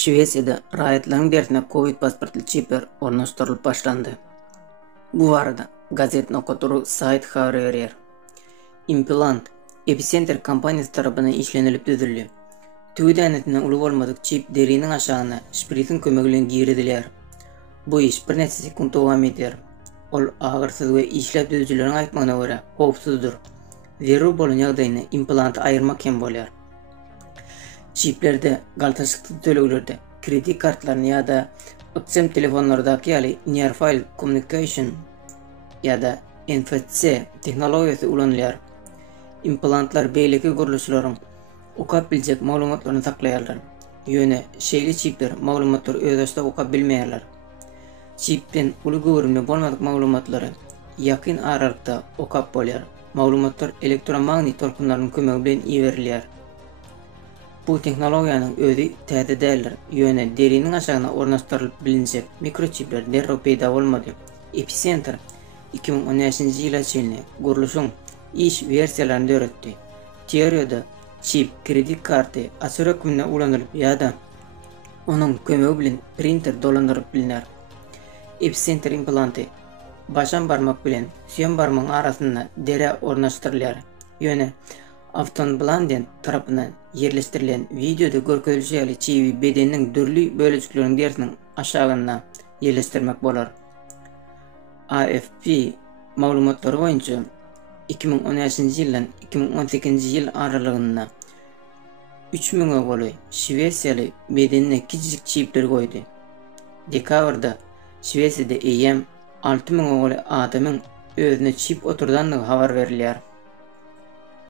Şweýçede raýatlaryň dertine Covid pasportly çipler ornaşdyrylyp başlandy. Bu arada gazet nokoturu sayt habar berýär. Implant Epicenter kompaniýasy tarapyndan işlenilip düzülýär. Tüýdänetine uly bolmadyk çip deriniň aşagyna şpiritin kömegilen giridilýär. Bu iş bir neçe sekund dowam edýär. Ol agyrsyz we işläp düzüjüleriň aýtmagyna görä howpsuzdur. Zerur bolan ýagdaýyny implanty aýyrmak kem bolýar. Çiplerde, galtaşykly töleglerde, kredit kartlaryny ýa-da öksem telefonlardaky ýaly Near File Communication ýa-da NFC tehnologiýasy ulanylýar. Implantlar beýleki guruluşlaryň okap biljek maglumatlaryny saklaýarlar. Ýöne şeýle çipler maglumatlary özdeşde okap bilmeýärler. Çipden uly göwürmli bolmadyk maglumatlary ýakyn aralykda okap bolýar. Maglumatlar elektromagnet tolkunlarynyň kömegi bilen iýerilýär. Bu tehnologiýanyň özü täze däldir. Ýöne deriniň aşagyna ornaşdyrylyp bilinjek mikroçipler derhäw peýda bolmady. Epicenter 2013-nji ýyla çenli guruluşyň iş versiýalaryny öğretdi. Teoriýada çip kredit karty açyrak güne ulanylyp ýa-da onuň kömegi bilen printer dolandyryp bilinär. Epicenter implanty başan barmak bilen süýen barmagyň arasynda dere ornaşdyrylýar. Ýöne Avtoblanden tarapyndan yerleştirilen videoda görkezilýär çipi bedeniň dürli bölejikleriniň dersiniň aşagyna yerleşdirmek bolar. AFP maglumatlary boýunça 2013-nji ýyldan 2018-nji ýyl aralygynda 3000 goly Şweýçaly bedenine kiçik çipler goýdy. Dekabrda Şweýçada EM 6000 goly adamyň özüne çip oturdanlygy habar berilýär.